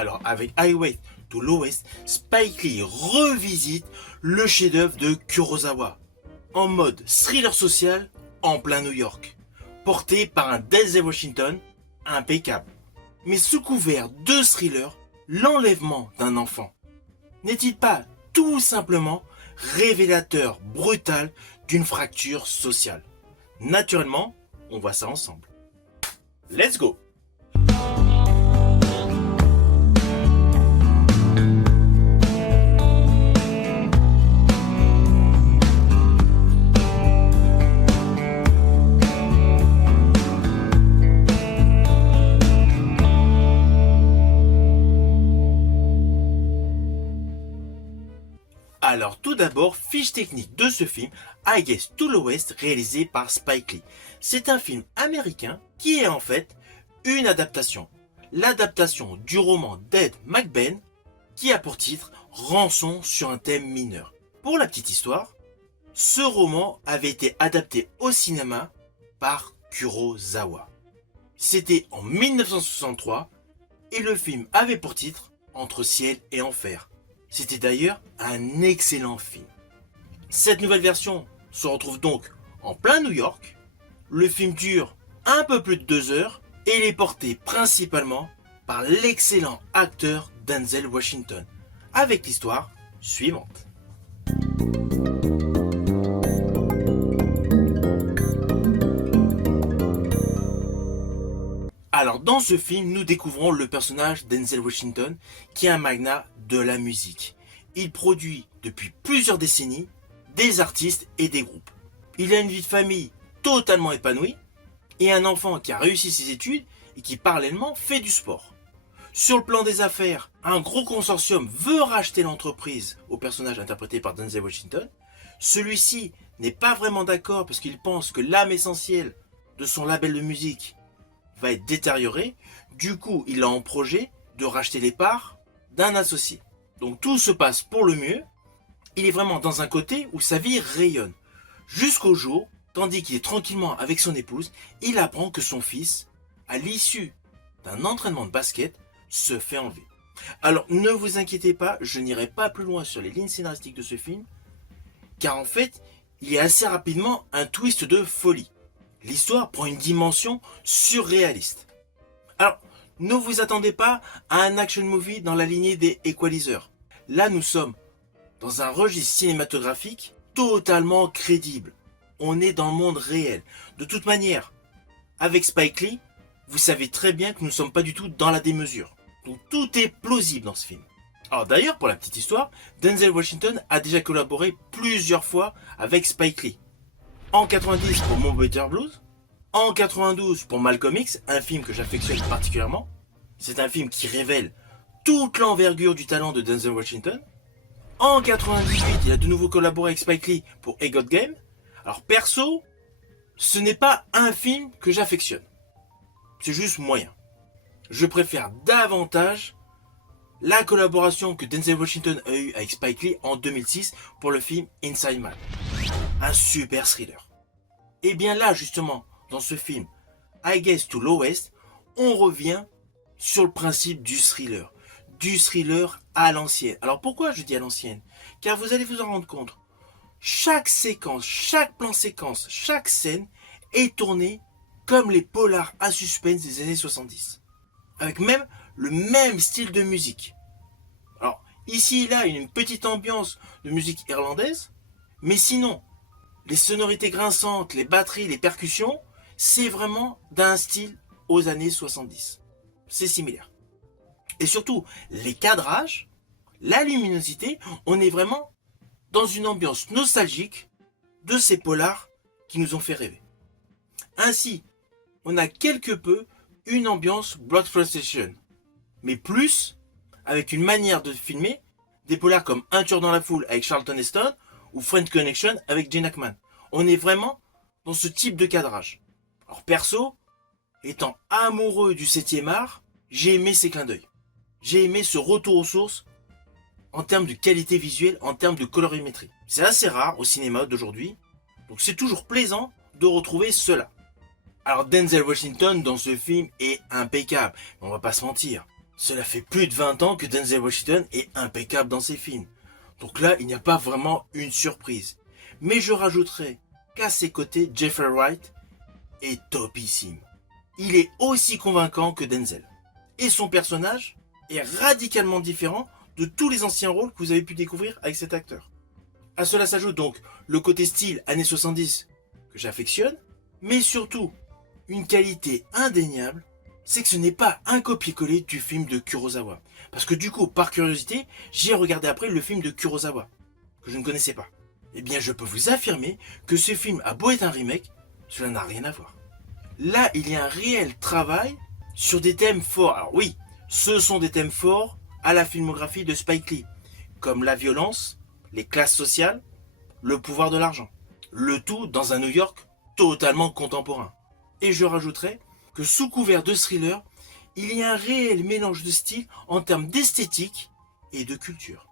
Alors avec Highway to Lowest, Spike Lee revisite le chef-d'œuvre de Kurosawa en mode thriller social en plein New York, porté par un Denzel Washington impeccable. Mais sous couvert de thriller, l'enlèvement d'un enfant n'est-il pas tout simplement révélateur brutal d'une fracture sociale? Naturellement, on voit ça ensemble. Let's go! Alors tout d'abord, fiche technique de ce film, Highway to Lowest, réalisé par Spike Lee. C'est un film américain qui est en fait une adaptation. L'adaptation du roman d'Ed McBain qui a pour titre Rançon sur un thème mineur. Pour la petite histoire, ce roman avait été adapté au cinéma par Kurosawa. C'était en 1963 et le film avait pour titre Entre ciel et enfer. C'était d'ailleurs un excellent film. Cette nouvelle version se retrouve donc en plein New York. Le film dure un peu plus de 2 heures et il est porté principalement par l'excellent acteur Denzel Washington, avec l'histoire suivante. Alors dans ce film, nous découvrons le personnage Denzel Washington qui est un magnat de la musique. Il produit depuis plusieurs décennies des artistes et des groupes. Il a une vie de famille totalement épanouie et un enfant qui a réussi ses études et qui parallèlement fait du sport. Sur le plan des affaires, un gros consortium veut racheter l'entreprise au personnage interprété par Denzel Washington. Celui-ci n'est pas vraiment d'accord parce qu'il pense que l'âme essentielle de son label de musique va être détériorée. Du coup, il a en projet de racheter les parts d'un associé. Donc tout se passe pour le mieux. Il est vraiment dans un côté où sa vie rayonne. Jusqu'au jour, tandis qu'il est tranquillement avec son épouse, il apprend que son fils, à l'issue d'un entraînement de basket, se fait enlever. Alors ne vous inquiétez pas, je n'irai pas plus loin sur les lignes scénaristiques de ce film, car en fait, il y a assez rapidement un twist de folie. L'histoire prend une dimension surréaliste. Alors, ne vous attendez pas à un action movie dans la lignée des Equalizer. Là, nous sommes dans un registre cinématographique totalement crédible. On est dans le monde réel. De toute manière, avec Spike Lee, vous savez très bien que nous ne sommes pas du tout dans la démesure. Donc tout est plausible dans ce film. Alors d'ailleurs, pour la petite histoire, Denzel Washington a déjà collaboré plusieurs fois avec Spike Lee. En 90 pour Mon Better Blues, en 92 pour Malcolm X, un film que j'affectionne particulièrement. C'est un film qui révèle toute l'envergure du talent de Denzel Washington. En 98, il a de nouveau collaboré avec Spike Lee pour A God Game. Alors perso, ce n'est pas un film que j'affectionne. C'est juste moyen. Je préfère davantage la collaboration que Denzel Washington a eue avec Spike Lee en 2006 pour le film Inside Man. Un super thriller. Et bien là, justement, dans ce film, Highway to Lowest, on revient sur le principe du thriller. Du thriller à l'ancienne. Alors pourquoi je dis à l'ancienne? Car vous allez vous en rendre compte. Chaque séquence, chaque plan séquence, chaque scène est tournée comme les polars à suspense des années 70. Avec même le même style de musique. Alors, ici et là, il y a une petite ambiance de musique irlandaise. Mais sinon, les sonorités grinçantes, les batteries, les percussions, c'est vraiment d'un style aux années 70. C'est similaire. Et surtout, les cadrages, la luminosité, on est vraiment dans une ambiance nostalgique de ces polars qui nous ont fait rêver. Ainsi, on a quelque peu une ambiance Bloodsploitation, mais plus avec une manière de filmer des polars comme Un tueur dans la foule avec Charlton Heston ou Friend Connection avec Gene Hackman. On est vraiment dans ce type de cadrage. Alors perso, étant amoureux du 7e art, j'ai aimé ces clins d'œil. J'ai aimé ce retour aux sources en termes de qualité visuelle, en termes de colorimétrie. C'est assez rare au cinéma d'aujourd'hui, donc c'est toujours plaisant de retrouver cela. Alors Denzel Washington dans ce film est impeccable, on va pas se mentir. Cela fait plus de 20 ans que Denzel Washington est impeccable dans ses films. Donc là, il n'y a pas vraiment une surprise. Mais je rajouterai qu'à ses côtés, Jeffrey Wright est topissime. Il est aussi convaincant que Denzel. Et son personnage est radicalement différent de tous les anciens rôles que vous avez pu découvrir avec cet acteur. À cela s'ajoute donc le côté style années 70 que j'affectionne, mais surtout une qualité indéniable, c'est que ce n'est pas un copier-coller du film de Kurosawa. Parce que du coup, par curiosité, j'ai regardé après le film de Kurosawa, que je ne connaissais pas. Eh bien, je peux vous affirmer que ce film a beau être un remake, cela n'a rien à voir. Là, il y a un réel travail sur des thèmes forts. Alors oui, ce sont des thèmes forts à la filmographie de Spike Lee, comme la violence, les classes sociales, le pouvoir de l'argent. Le tout dans un New York totalement contemporain. Et je rajouterai que sous couvert de thriller, il y a un réel mélange de styles en termes d'esthétique et de culture.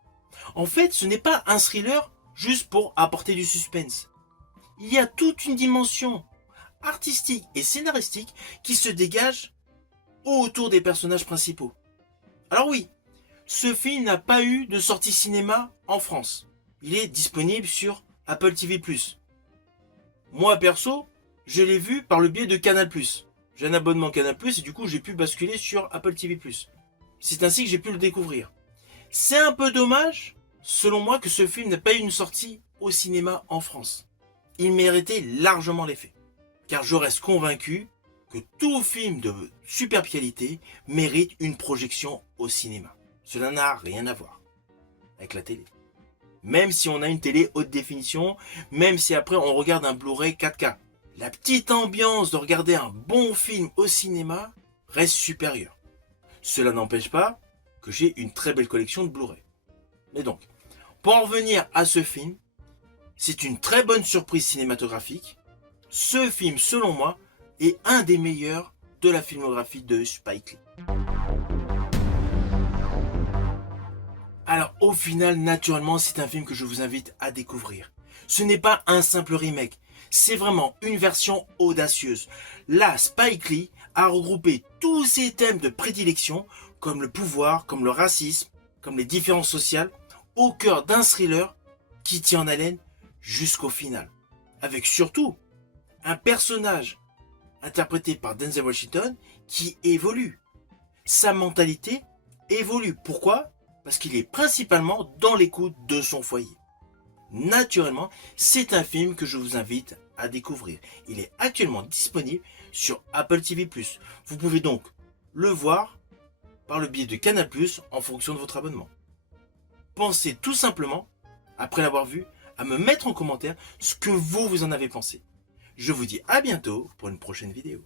En fait, ce n'est pas un thriller juste pour apporter du suspense. Il y a toute une dimension artistique et scénaristique qui se dégage autour des personnages principaux. Alors oui, ce film n'a pas eu de sortie cinéma en France. Il est disponible sur Apple TV+. Moi perso, je l'ai vu par le biais de Canal+. J'ai un abonnement Canal+, et du coup j'ai pu basculer sur Apple TV+. C'est ainsi que j'ai pu le découvrir. C'est un peu dommage, selon moi, que ce film n'ait pas eu une sortie au cinéma en France. Il méritait largement l'effet. Car je reste convaincu que tout film de superbe qualité mérite une projection au cinéma. Cela n'a rien à voir avec la télé. Même si on a une télé haute définition, même si après on regarde un Blu-ray 4K, la petite ambiance de regarder un bon film au cinéma reste supérieure. Cela n'empêche pas que j'ai une très belle collection de Blu-ray. Mais donc, pour en revenir à ce film, c'est une très bonne surprise cinématographique. Ce film, selon moi, est un des meilleurs de la filmographie de Spike Lee. Alors au final, naturellement, c'est un film que je vous invite à découvrir. Ce n'est pas un simple remake, c'est vraiment une version audacieuse. Là, Spike Lee a regroupé tous ces thèmes de prédilection, comme le pouvoir, comme le racisme, comme les différences sociales, au cœur d'un thriller qui tient en haleine jusqu'au final. Avec surtout un personnage interprété par Denzel Washington qui évolue. Sa mentalité évolue. Pourquoi ? Parce qu'il est principalement dans l'écoute de son foyer. Naturellement, c'est un film que je vous invite à découvrir. Il est actuellement disponible sur Apple TV+. Vous pouvez donc le voir par le biais de Canal+, en fonction de votre abonnement. Pensez tout simplement, après l'avoir vu, à me mettre en commentaire ce que vous en avez pensé. Je vous dis à bientôt pour une prochaine vidéo.